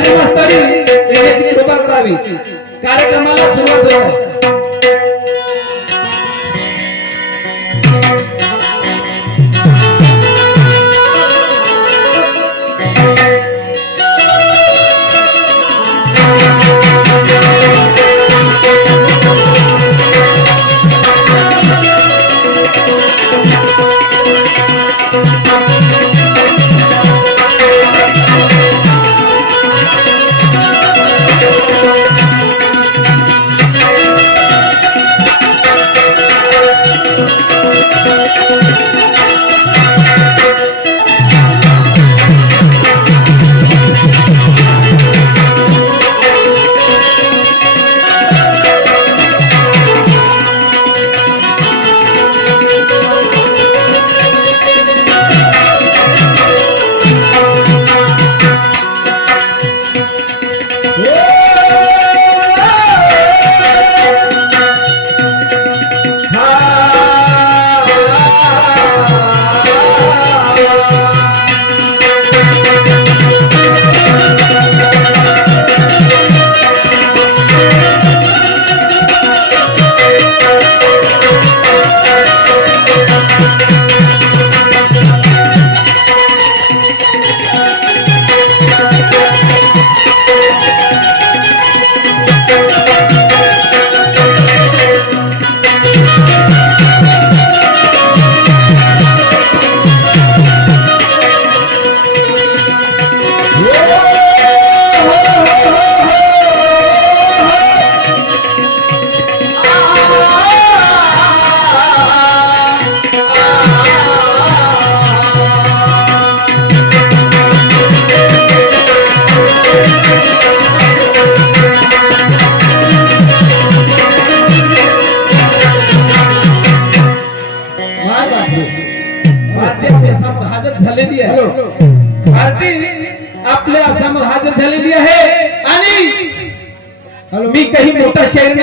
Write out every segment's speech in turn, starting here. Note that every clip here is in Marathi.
गायत्री मास्तरी येण्याची कृपा करावी. कार्यक्रमाला सुरुवात होत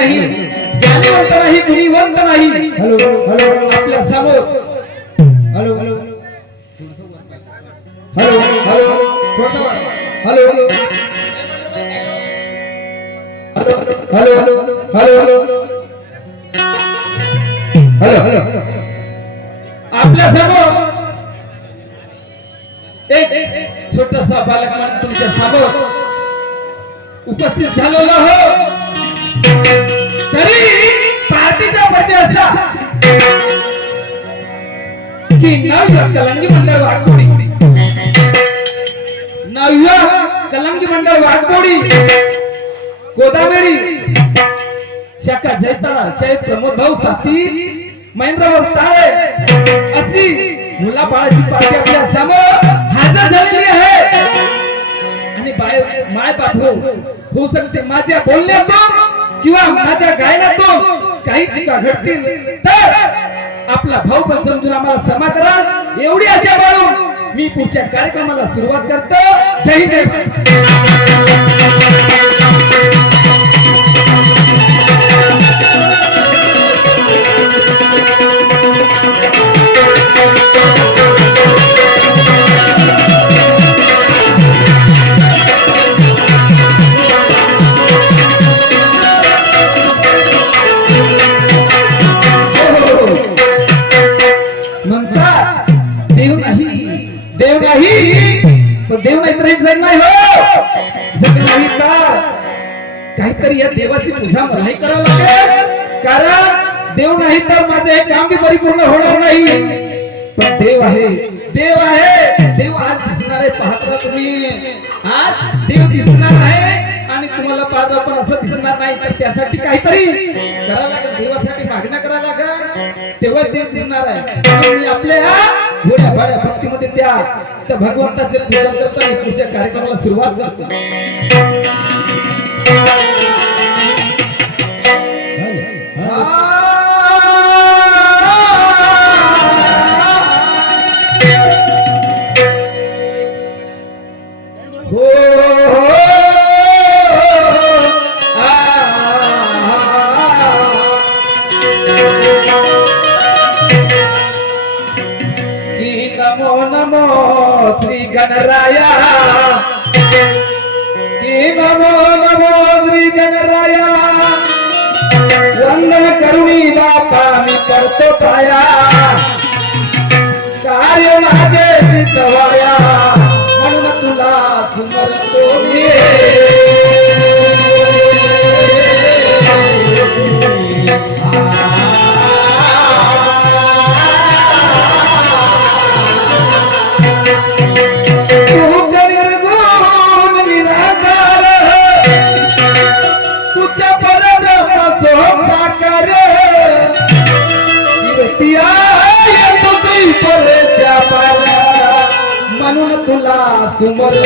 नाही. ज्ञानीवंत नाही गुणीवंत नाही. Hello hello. आपल्यासमोर. Hello. Hello. Hello. Hello. Hello. Hello. Hello. Hello. Hello. आपल्यासमोर. एक छोटासा बालक म्हणून तुमच्यासमोर उपस्थित झालेला हो तरी पार्टीचा बर्थडे असला की नव्य कलंगी मंडळ वाघोडी नव्य कलंगी मंडळ वाघोडी गोदावरी शाखा जयताळा शाहीद प्रमोद भाऊ साथी महेंद्रभाऊ ताळे. अशी मुला बाळाची पार्टी आपल्यासमोर हजर झालेली आहे. आणि बाय माय बापू हो, होऊ शकते. माझ्या बोलण्यातून किंवा माझ्या गायनातून काही चुका घडतील तर आपला भाऊ पण समजून आम्हाला क्षमा करा एवढी आशा बाळून मी पुढच्या कार्यक्रमाला सुरुवात करतो. जय हिंद. देवाची पूजा मलाही करावं लागेल. कारण देव नाही तर माझं हे काम बी परिपूर्ण होणार नाही. पण देव आहे. देव आहे. देव आज दिसणार आहे पाहत तुम्ही. आज देव दिसणार आहे आणि तुम्हाला पाहत पण असं दिसणार नाही. तर त्यासाठी काहीतरी करायला लागेल. देवासाठी मागण्या करायला लागेल. तेव्हा देव दिसणार आहे. आपल्या घोड्या भाड्या भक्तीमध्ये त्या तर भगवंताचे पूजन करतो आणि पुढच्या कार्यक्रमाला सुरुवात करतो. नमो नमो श्री गणराया की गणराया वंदन करुणी बापा मी करतो पाया कार्य माझे चितवाया म्हणून तुला सुमरतो मी मुनी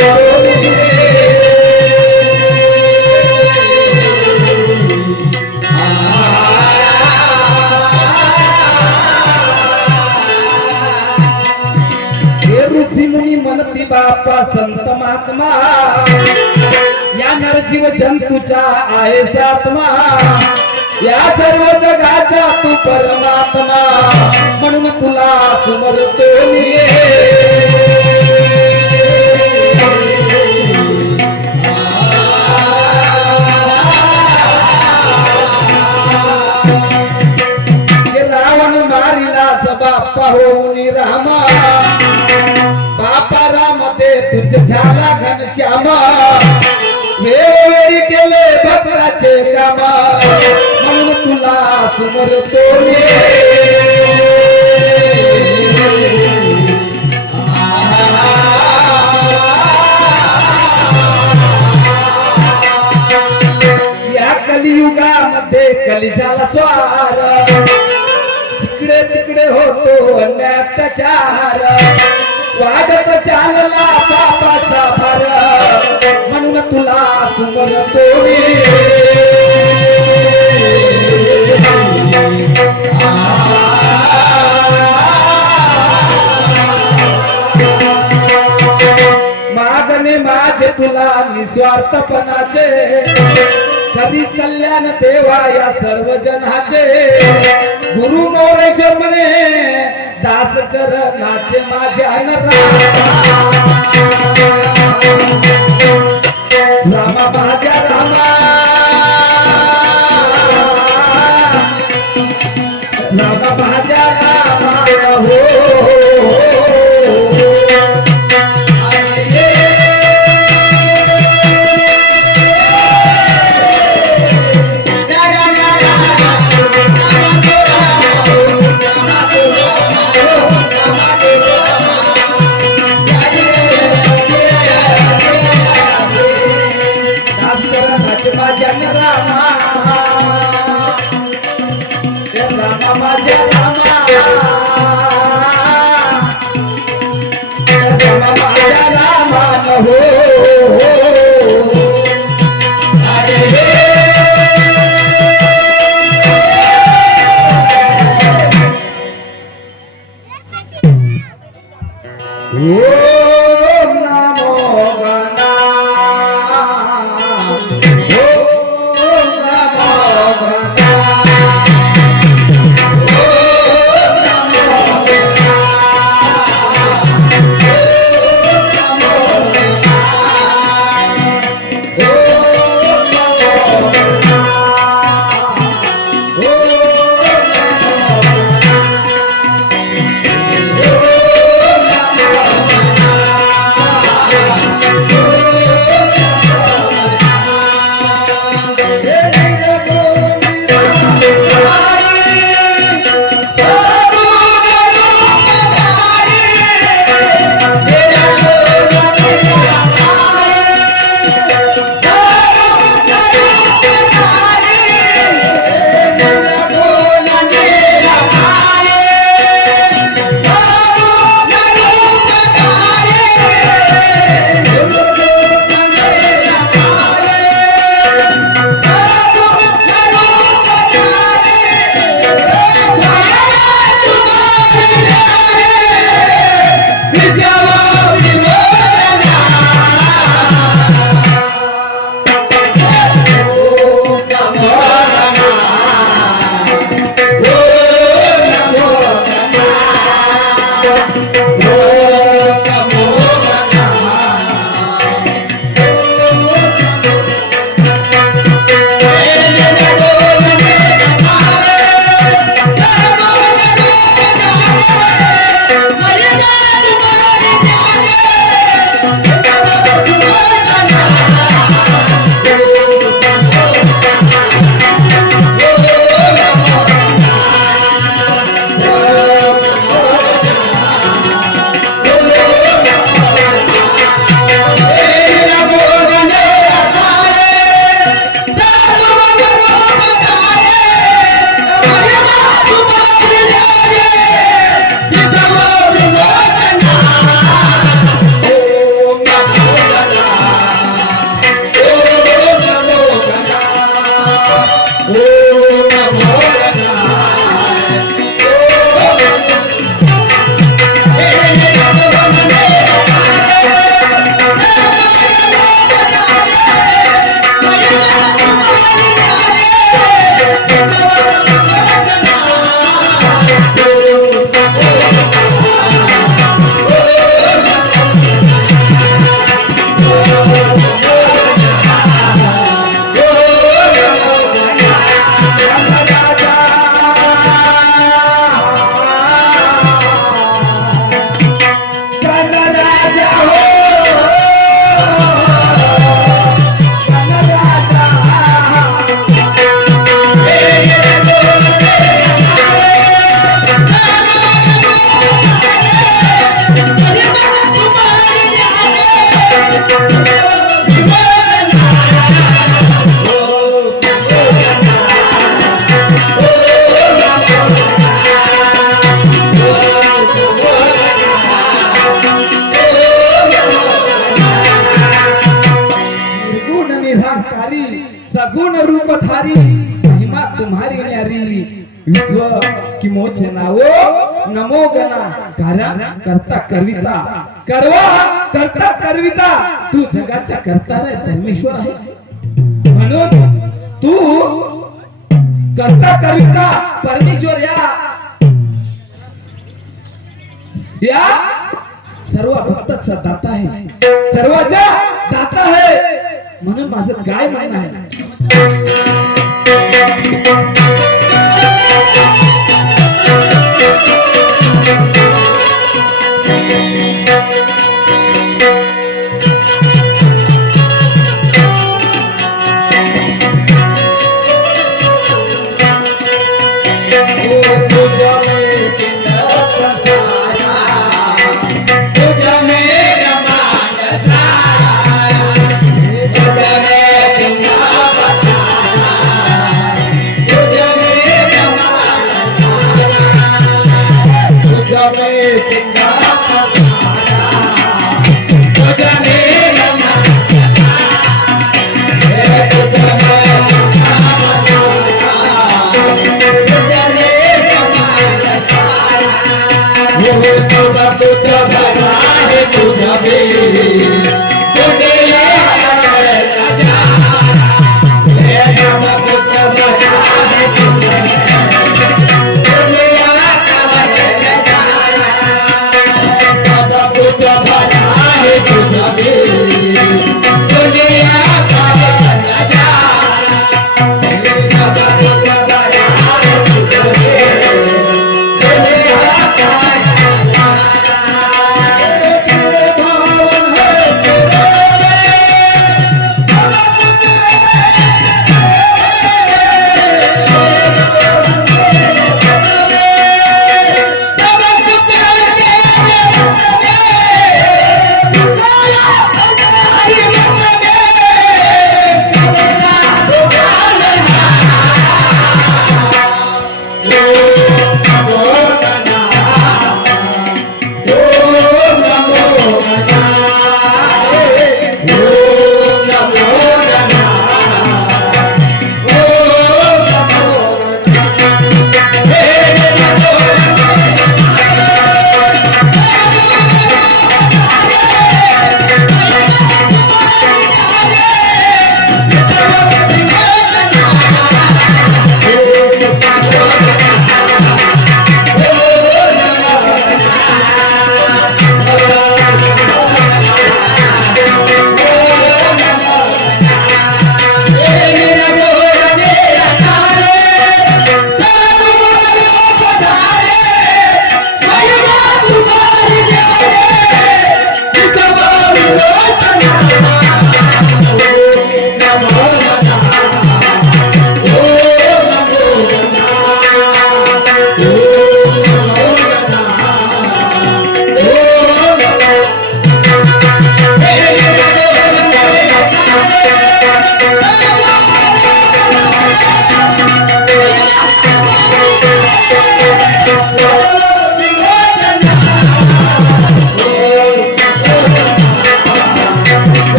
म्हणती बापा संत महात्मा या नरजीव जंतूचा आहे सात्मा या सर्व जगाचा तू परमात्मा म्हणून तुला सुमरतो कलियुगामध्ये कलिजाला स्वार. जिकडे तिकडे होतो अन्याचार वाढत चालला पापाचा भार. म्हणून तुला सुमरतो मी. मागणे माझे तुला निस्वार्थपणाचे. कवी कल्याण देवा या सर्व जनाचे गुरु मोरेश्वर म्हणे दास चरणाचे माझ्या न रामा माझ्या रामा. माझ्या रामा रामा माझ्या रामा रामा माझ्या रामा की नाव नमो गणा. कार्या करता करविता. करवा करता करविता. तू जगाचा करता रे परमेश्वर आहे. म्हणून तू करता करविता. परमेश्वर या. या सर्व भक्ताचा दाता आहे. सर्वाचा दाता आहे. म्हणून माझं काय म्हणणं आहे?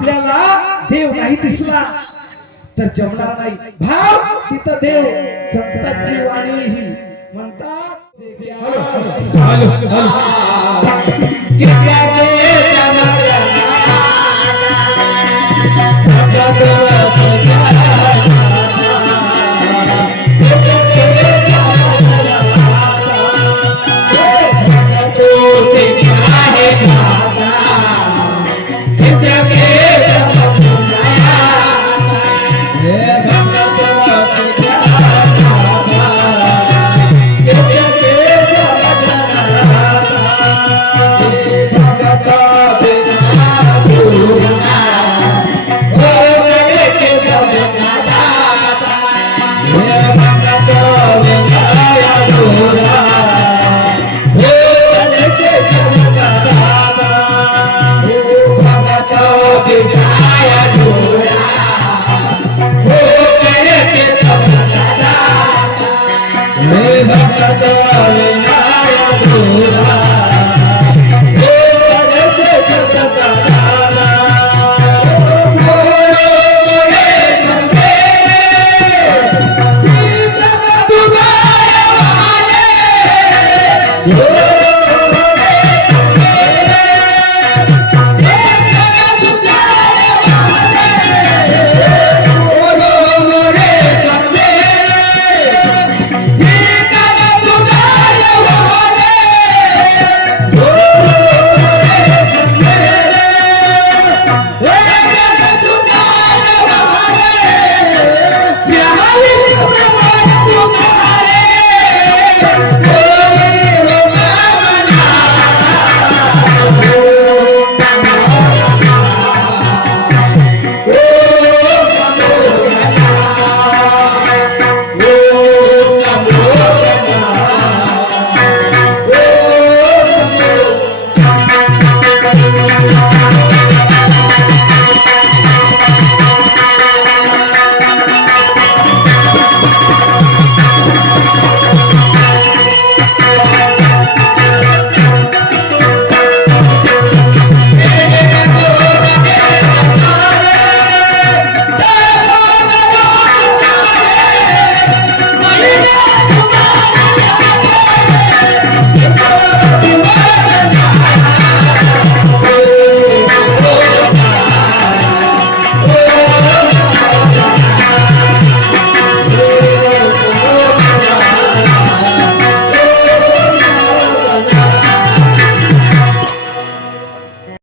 आपल्याला देव नाही दिसला. तर जमणार नाही. भाव तिथं देव. संतांची वाणी ही म्हणतात Hey, Bhakta